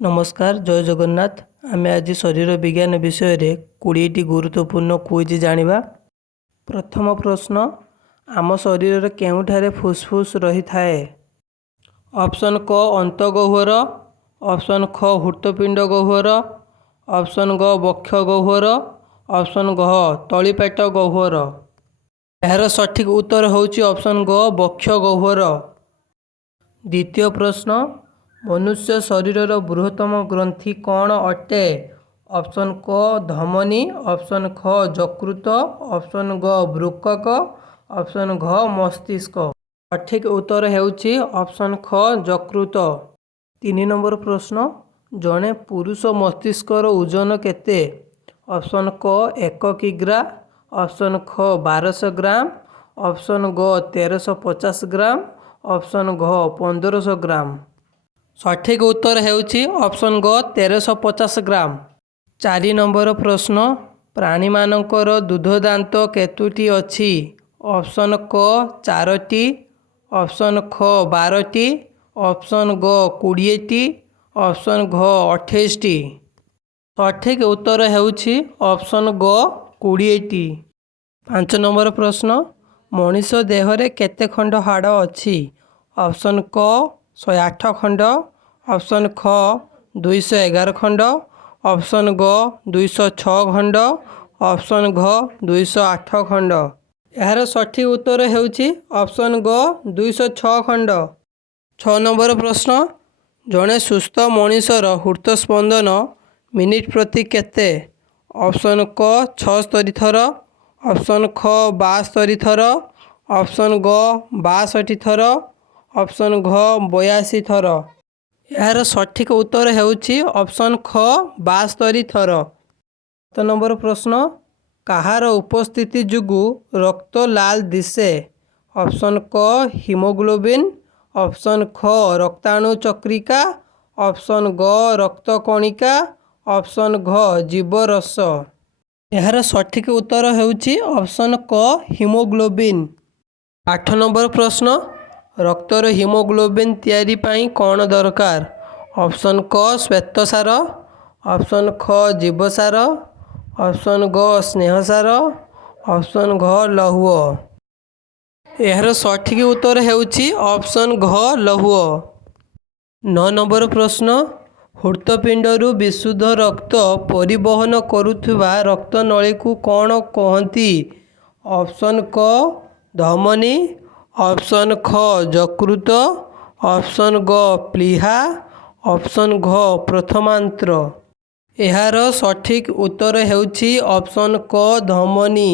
नमस्कार जय जगन्नाथ। आमे आज शरीर विज्ञान विषय रे 20टी गुरुत्वपूर्ण क्विज जानिबा। प्रथम प्रश्न, आम शरीर रे केउठारे फुसफुस रही थाए? ऑप्शन क अंतगह्वर, ऑप्शन ख हृत्पिंड गह्वर, ऑप्शन ग बक्ष गह्वर, ऑप्शन घ तळिपेट गह्वर। एହାର सठिक उत्तर होउची ऑप्शन ग बक्ष गह्वर। द्वितीय प्रश्न, मनुष्य शरीर बृहत्तम ग्रंथि कौन अटे? ऑप्शन क धमनी, ऑप्शन ख यकृत, ऑप्शन ग वृक्क, ऑप्शन घ मस्तिष्क। सठिक उत्तर हेउची ऑप्शन ख यकृत। 3 नंबर प्रश्न, जड़े पुरुष मस्तिष्कर ओजन केते? ऑप्शन क 1 किग्रा, ऑप्शन ख 1200 ग्राम, ऑप्शन ग 1350 ग्राम, ऑप्शन घ 1500 ग्राम। सठिक उत्तर हेउची ऑप्शन ग 1350 ग्राम। 4 नंबर प्रश्न, प्राणी मानकर दूध दांत केतुटी अछि? ऑप्शन क 4टी, ऑप्शन ख 12टी, ऑप्शन ग 20टी, ऑप्शन घ 28टी। सठिक उत्तर हेउची ऑप्शन ग 20टी। 5 नंबर प्रश्न, मनीष देहरे केते खंड हाड़ अछि? ऑप्शन क 108 खंड, ऑप्शन ख 211 खंड, ऑप्शन ग 206 खंड, ऑप्शन घ 208 खंड। यार सठिक उत्तर हेउची ऑप्शन ग 206 खंड। 6 नंबर प्रश्न, जड़े सुस्थ मनीषर हृत्स्पंदन मिनिट प्रति केते? ऑप्शन क 76 थर, ऑप्शन ख 72 थर, ऑप्शन ग 62 थर, ऑप्शन घ 82 थर। यार सठिक उत्तर हेउची ऑप्शन ख 72 थर। 7 नंबर प्रश्न, कहार उपस्थिति जुगु रक्त लाल दिशे? ऑप्शन क हिमोग्लोबिन, ऑप्शन ख रक्ताणु चक्रिका, ऑप्शन ग रक्त कणिका, ऑप्शन घ जीवरस। यार सठिक उत्तर हेउची ऑप्शन क हिमोग्लोबिन। 8 नंबर प्रश्न, रक्तर हिमोग्लोबिन तैयारी पाई कौन दरकार? ऑप्शन क श्वेतसार, ऑप्शन ख जीवसार, ऑप्शन ग स्नेहसार, ऑप्शन घ लौह। यार सठिक उत्तर हेउची ऑप्शन घ लौह। 9 नंबर प्रश्न, हृत्पिंडरू विशुद्ध रक्त परिवहन करुवा रक्तनली को कौन कहती? ऑप्शन क धमनी, ऑप्शन ख यकृत, ऑप्शन ग प्लीहा, ऑप्शन घ प्रथमांत्र। यार सठिक उत्तर हेउची ऑप्शन क धमनी।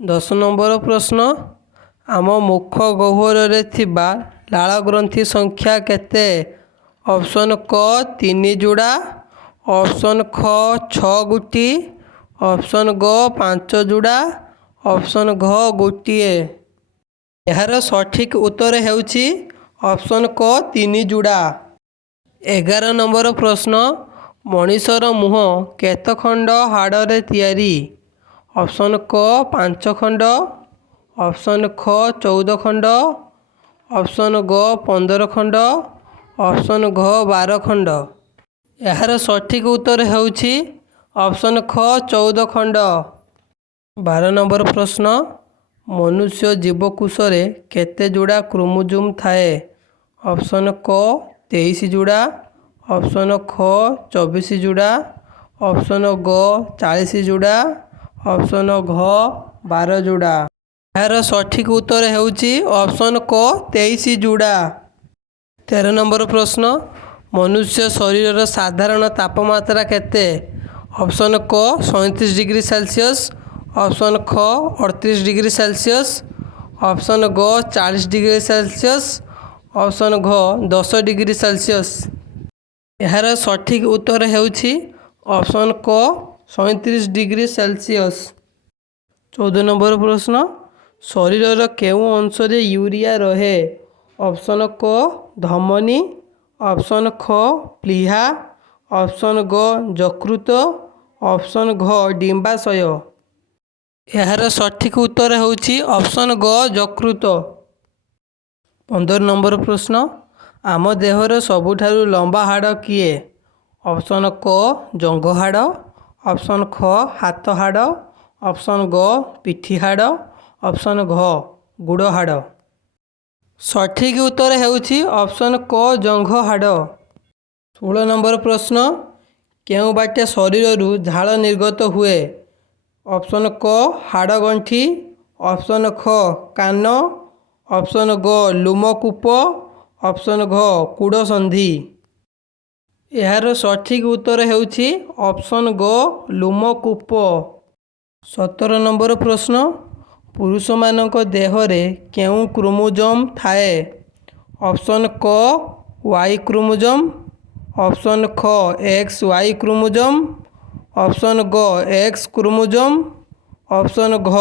10 नंबर प्रश्न, आम मुख गह्वर रे थिबा लाल ग्रंथि संख्या केते? ऑप्शन क 3 जोड़ा, ऑप्शन ख 6 गुटी, ऑप्शन ग 5 जोड़ा, ऑप्शन घ गोटिए। यार सठिक उत्तर हेउची ऑप्शन क 3 जोड़ा। 11 नंबर प्रश्न, मनीषर मुह केत खंड हाड़े तैयारी? ऑप्शन क 5 खंड, ऑप्शन ख 14 खंड, ऑप्शन ग 15 खंड, ऑप्शन घ 12 खंड। यार सठिक उत्तर हेउची ऑप्शन ख 14 खंड। 12 नंबर प्रश्न, मनुष्य जीवकोश रे केते जोड़ा क्रोमोजोम थाए? ऑप्शन क 23 जोड़ा, ऑप्शन ख 24 जोड़ा, ऑप्शन ग 40 जोड़ा, ऑप्शन घ 12 जोड़ा। यार सठिक उत्तर हेउची ऑप्शन क 23 जोड़ा। 13 नंबर प्रश्न, मनुष्य शरीर साधारण तापमात्रा केते? ऑप्शन क 37 डिग्री सेल्सियस, ऑप्शन ख 38 डिग्री सेल्सियस, ऑप्शन ग 40 डिग्री सेल्सियस, ऑप्शन घ 10 डिग्री सेल्सियस। यार सठिक उत्तर हेउची ऑप्शन क 37 डिग्री सेल्सियस। 14 नंबर प्रश्न, शरीर केउ अंश रे यूरिया रहे? ऑप्शन क धमनी, ऑप्शन ख प्लीहा, ऑप्शन ग यकृत, ऑप्शन घ डिंबाशय। यार सठिक उत्तर हेउची ऑप्शन ग यकृत। 15 नंबर प्रश्न, आम देहर सबुठारु लंबा हाड़ किए? ଅପସନ୍ କ ଜଙ୍ଘ ହାଡ଼, ଅପସନ୍ ଖ ହାତ ହାଡ଼, ଅପସନ୍ ଗ ପିଠି ହାଡ଼, ଅପସନ୍ ଘ ଗୋଡ଼ ହାଡ଼। ସଠିକ୍ ଉତ୍ତର ହେଉଛି ଅପସନ୍ କ ଜଙ୍ଘ ହାଡ଼। 16 ନମ୍ବର ପ୍ରଶ୍ନ, କେଉଁ ବାଟେ ଶରୀରରୁ ଝାଳ ନିର୍ଗତ ହୁଏ? ଅପସନ୍ କ ହାଡ଼ ଗଣ୍ଠି, ଅପସନ୍ ଖ କାନ, ଅପସନ୍ ଗ ଲୋମକୂପ, ଅପସନ୍ ଘ କୁଡ଼ ସନ୍ଧି। ଏହାର ସଠିକ୍ ଉତ୍ତର ହେଉଛି ଅପସନ୍ ଗ ଲୋମକୂପ। 17 ନମ୍ବର ପ୍ରଶ୍ନ, ପୁରୁଷମାନଙ୍କ ଦେହରେ କେଉଁ କ୍ରୋମୋଜୋମ୍ ଥାଏ? ଅପସନ୍ କ ୱାଇ କ୍ରୋମୋଜୋମ୍, ଅପସନ୍ ଖ ଏକ୍ସ ୱାଇ କ୍ରୋମୋଜୋମ୍, ଅପସନ୍ ଗ ଏକ୍ସ କ୍ରୋମୋଜୋମ୍, ଅପସନ୍ ଘ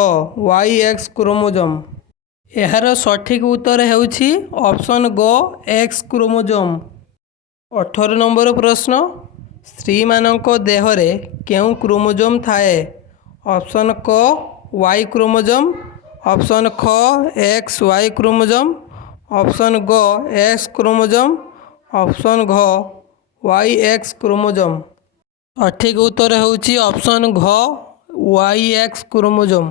ୱାଇ ଏକ୍ସ କ୍ରୋମୋଜୋମ୍। ଏହାର ସଠିକ୍ ଉତ୍ତର ହେଉଛି ଅପସନ୍ ଗ ଏକ୍ସ କ୍ରୋମୋଜୋମ୍। 18 ନମ୍ବର ପ୍ରଶ୍ନ, ସ୍ତ୍ରୀମାନଙ୍କ ଦେହରେ କେଉଁ କ୍ରୋମୋଜୋମ୍ ଥାଏ? ଅପସନ୍ କ ୱାଇ କ୍ରୋମୋଜୋମ୍, ଅପସନ୍ ଖ ଏକ୍ସ ୱାଇ କ୍ରୋମୋଜୋମ୍, ଅପସନ୍ ଗ ଏକ୍ସ କ୍ରୋମୋଜୋମ୍, ଅପସନ୍ ଘ ୱାଇ ଏକ୍ସ କ୍ରୋମୋଜୋମ୍। ସଠିକ୍ ଉତ୍ତର ହେଉଛି ଅପସନ୍ ଘ ୱାଇ ଏକ୍ସ କ୍ରୋମୋଜୋମ୍।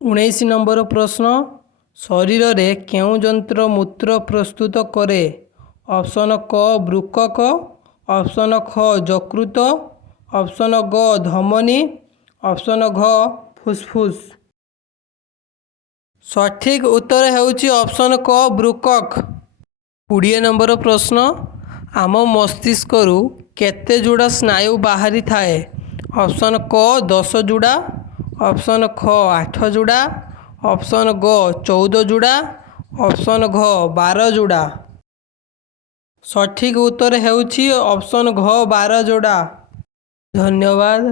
19 ନମ୍ବର ପ୍ରଶ୍ନ, ଶରୀରରେ କେଉଁ ଯନ୍ତ୍ର ମୂତ୍ର ପ୍ରସ୍ତୁତ କରେ? ଅପସନ୍ କ ବୃକକ, ଅପସନ୍ ଖ ଯକୃତ, ଅପସନ୍ ଗ ଧମନୀ, ଅପସନ୍ ଘ ଫୁସ୍ଫୁସ୍। ସଠିକ୍ ଉତ୍ତର ହେଉଛି ଅପସନ୍ କ ବୃକକ। 20 ନମ୍ବର ପ୍ରଶ୍ନ, ଆମ ମସ୍ତିଷ୍କରୁ କେତେ ଯୋଡ଼ା ସ୍ନାୟୁ ବାହାରିଥାଏ? ଅପସନ୍ କ 10 ଯୋଡ଼ା, ଅପସନ୍ ଖ 8 ଯୋଡ଼ା, ଅପସନ୍ ଗ 14 ଯୋଡ଼ା, ଅପସନ୍ ଘ 12 ଯୋଡ଼ା। ସଠିକ୍ ଉତ୍ତର ହେଉଛି ଅପସନ୍ ଘ 12 ଯୋଡ଼ା। ଧନ୍ୟବାଦ।